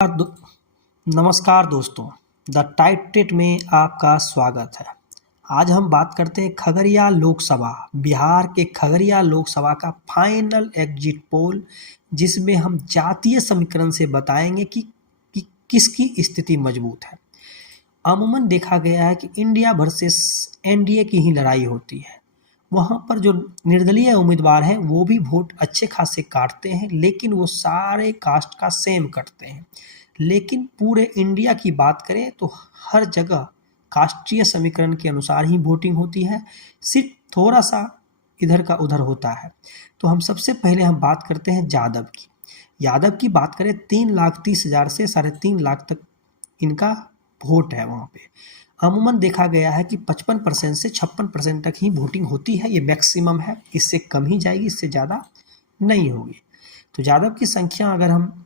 दो- नमस्कार दोस्तों, द टाइटेट में आपका स्वागत है। आज हम बात करते हैं खगड़िया लोकसभा, बिहार के खगड़िया लोकसभा का फाइनल एग्जिट पोल, जिसमें हम जातीय समीकरण से बताएंगे कि किसकी स्थिति मजबूत है। अमूमन देखा गया है कि इंडिया वर्सेस एनडीए की ही लड़ाई होती है। वहाँ पर जो निर्दलीय उम्मीदवार हैं वो भी वोट अच्छे खासे काटते हैं, लेकिन वो सारे कास्ट का सेम करते हैं। लेकिन पूरे इंडिया की बात करें तो हर जगह कास्टीय समीकरण के अनुसार ही वोटिंग होती है, सिर्फ थोड़ा सा इधर का उधर होता है। तो हम सबसे पहले हम बात करते हैं यादव की। यादव की बात करें 3,30,000 से 3.5 लाख तक इनका वोट है। वहाँ पे अमूमन देखा गया है कि 55% से 56% तक ही वोटिंग होती है। ये मैक्सिमम है, इससे कम ही जाएगी, इससे ज़्यादा नहीं होगी। तो यादव की संख्या अगर हम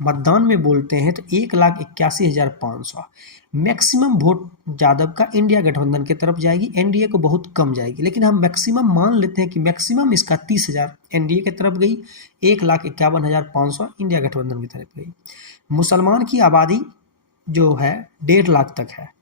मतदान में बोलते हैं तो 1,81,500 मैक्सिमम वोट यादव का इंडिया गठबंधन की तरफ जाएगी, एनडीए को बहुत कम जाएगी। लेकिन हम मैक्सिमम मान लेते हैं कि मैक्सिमम इसका 30,000 एनडीए की तरफ गई, 1,51,500 इंडिया गठबंधन की तरफ गई। मुसलमान की आबादी जो है 1.5 लाख तक है।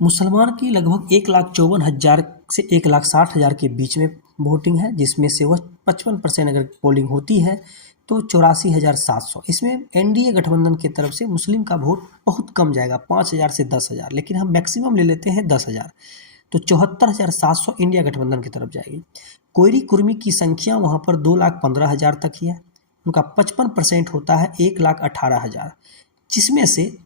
मुसलमान की लगभग 1,54,000 से 1,60,000 के बीच में वोटिंग है, जिसमें से वह 55% अगर पोलिंग होती है तो 84,700। इसमें एनडीए गठबंधन की तरफ से मुस्लिम का वोट बहुत कम जाएगा, 5,000 से 10,000, लेकिन हम मैक्सिमम ले लेते हैं 10,000, तो 74,700 इंडिया गठबंधन की तरफ जाएगी। कोयरी कुर्मी की संख्या वहाँ पर 2,15,000 तक ही है। उनका 55% होता है 1,18,000, जिसमें से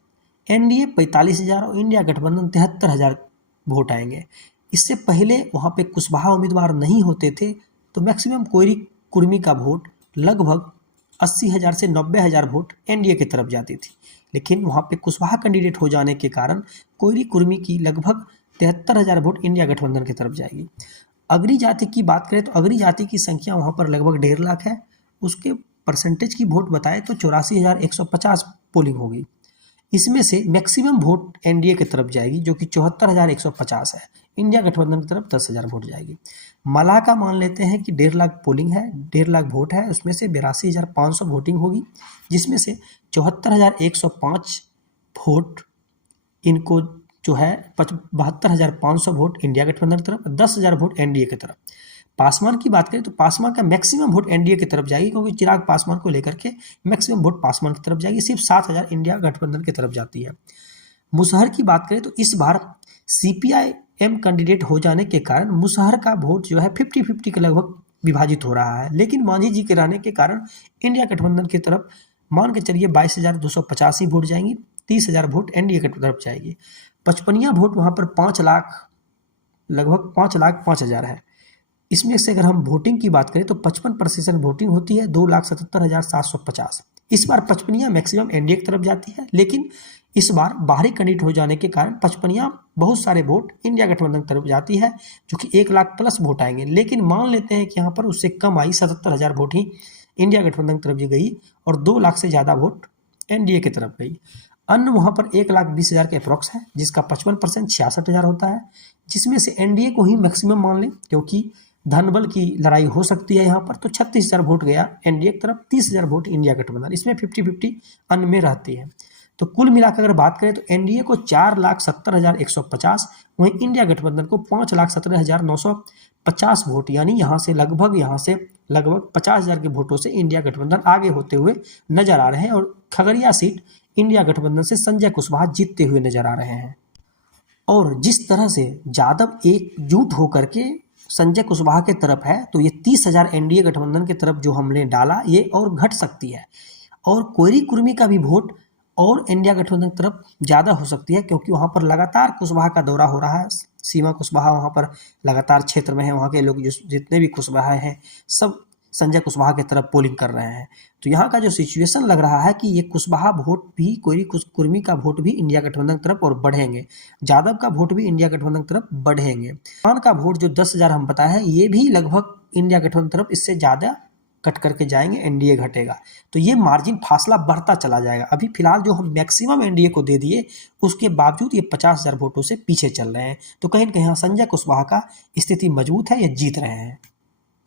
एनडीए 45,000 और इंडिया गठबंधन 73,000 वोट आएंगे। इससे पहले वहाँ पे कुशवाहा उम्मीदवार नहीं होते थे, तो मैक्सिमम कोयरी कुर्मी का वोट लगभग 80,000 से 90,000 वोट एनडीए की तरफ जाती थी। लेकिन वहाँ पे कुशवाहा कैंडिडेट हो जाने के कारण कोयरी कुर्मी की लगभग 73,000 वोट इंडिया गठबंधन की तरफ जाएगी। अगरी जाति की बात करें तो अगरी जाति की संख्या वहाँ पर लगभग 1.5 लाख है। उसके परसेंटेज की वोट बताएं तो 84,150 पोलिंग होगी। इसमें से मैक्सिमम वोट एनडीए की तरफ जाएगी, जो कि 74,150 है। इंडिया गठबंधन की तरफ 10,000 वोट जाएगी। मलाह का मान लेते हैं कि 1.5 लाख पोलिंग है, 1.5 लाख वोट है, उसमें से 82,500 वोटिंग होगी, जिसमें से 74,105 वोट इनको जो है 72,500 वोट इंडिया गठबंधन की तरफ, 10,000 वोट एनडीए की तरफ। पासवान की बात करें तो पासवान का मैक्सिमम वोट एनडीए की तरफ जाएगी, क्योंकि चिराग पासवान को लेकर के मैक्सिमम वोट पासवान की तरफ जाएगी, सिर्फ 7,000 इंडिया गठबंधन की तरफ जाती है। मुसहर की बात करें तो इस बार सीपीआईएम कैंडिडेट हो जाने के कारण मुसहर का वोट जो है 50-50 के लगभग विभाजित हो रहा है। लेकिन मांझी जी के रहने के कारण इंडिया गठबंधन की तरफ मान के चलिए 22,285 वोट जाएंगी, 30,000 वोट एनडीए की तरफ जाएगी। पचपनिया वोट वहाँ पर 5 लाख लगभग 5,05,000 है। इसमें से अगर हम वोटिंग की बात करें तो 55% वोटिंग होती है, 2,77,750। इस बार पचपनिया मैक्सिमम एनडीए की तरफ जाती है, लेकिन इस बार बाहरी कैंडिडेट हो जाने के कारण पचपनिया बहुत सारे वोट इंडिया गठबंधन की तरफ जाती है, जो कि 1 लाख प्लस वोट आएंगे। लेकिन मान लेते हैं कि यहाँ पर उससे कम आई, 77,000 वोट ही इंडिया गठबंधन की तरफ गई और 2 लाख से ज़्यादा वोट एनडीए की तरफ गई। अन्य वहाँ पर 1,20,000 के अप्रॉक्स है, जिसका 55% 66,000 होता है, जिसमें से एनडीए को ही मैक्सिमम मान लें, क्योंकि धनबल की लड़ाई हो सकती है यहाँ पर। तो 36,000 वोट गया एनडीए की तरफ, 30,000 वोट इंडिया गठबंधन, इसमें 50-50 अन्य में रहती है। तो कुल मिलाकर अगर बात करें तो एनडीए को 4,70,150, वहीं इंडिया गठबंधन को 5,17,950 वोट, यानी यहाँ से लगभग 50,000 के वोटों से इंडिया गठबंधन आगे होते हुए नजर आ रहे हैं, और खगड़िया सीट इंडिया गठबंधन से संजय कुशवाहा जीतते हुए नजर आ रहे हैं। और जिस तरह से यादव एकजुट होकर के संजय कुशवाहा के तरफ है, तो ये 30,000 एनडीए गठबंधन की तरफ जो हमने डाला, ये और घट सकती है। और कोयरी कुर्मी का भी वोट और इंडिया गठबंधन की तरफ ज़्यादा हो सकती है, क्योंकि वहाँ पर लगातार कुशवाहा का दौरा हो रहा है। सीमा कुशवाहा वहाँ पर लगातार क्षेत्र में है, वहाँ के लोग जितने भी कुशवाहा हैं सब संजय कुशवाहा की तरफ पोलिंग कर रहे हैं। तो यहाँ का जो सिचुएशन लग रहा है कि ये कुशवाहा वोट भी, कोयरी कुर्मी का वोट भी इंडिया गठबंधन की तरफ और बढ़ेंगे, यादव का वोट भी इंडिया गठबंधन की तरफ बढ़ेंगे। खान का वोट जो 10,000 हम बताए हैं, ये भी लगभग इंडिया गठबंधन की तरफ इससे ज़्यादा कट करके जाएंगे, एनडीए घटेगा, तो ये मार्जिन फासला बढ़ता चला जाएगा। अभी फिलहाल जो हम मैक्सिमम एनडीए को दे दिए, उसके बावजूद ये 50,000 वोटों से पीछे चल रहे हैं। तो कहीं न कहीं संजय कुशवाहा का स्थिति मजबूत है, ये जीत रहे हैं।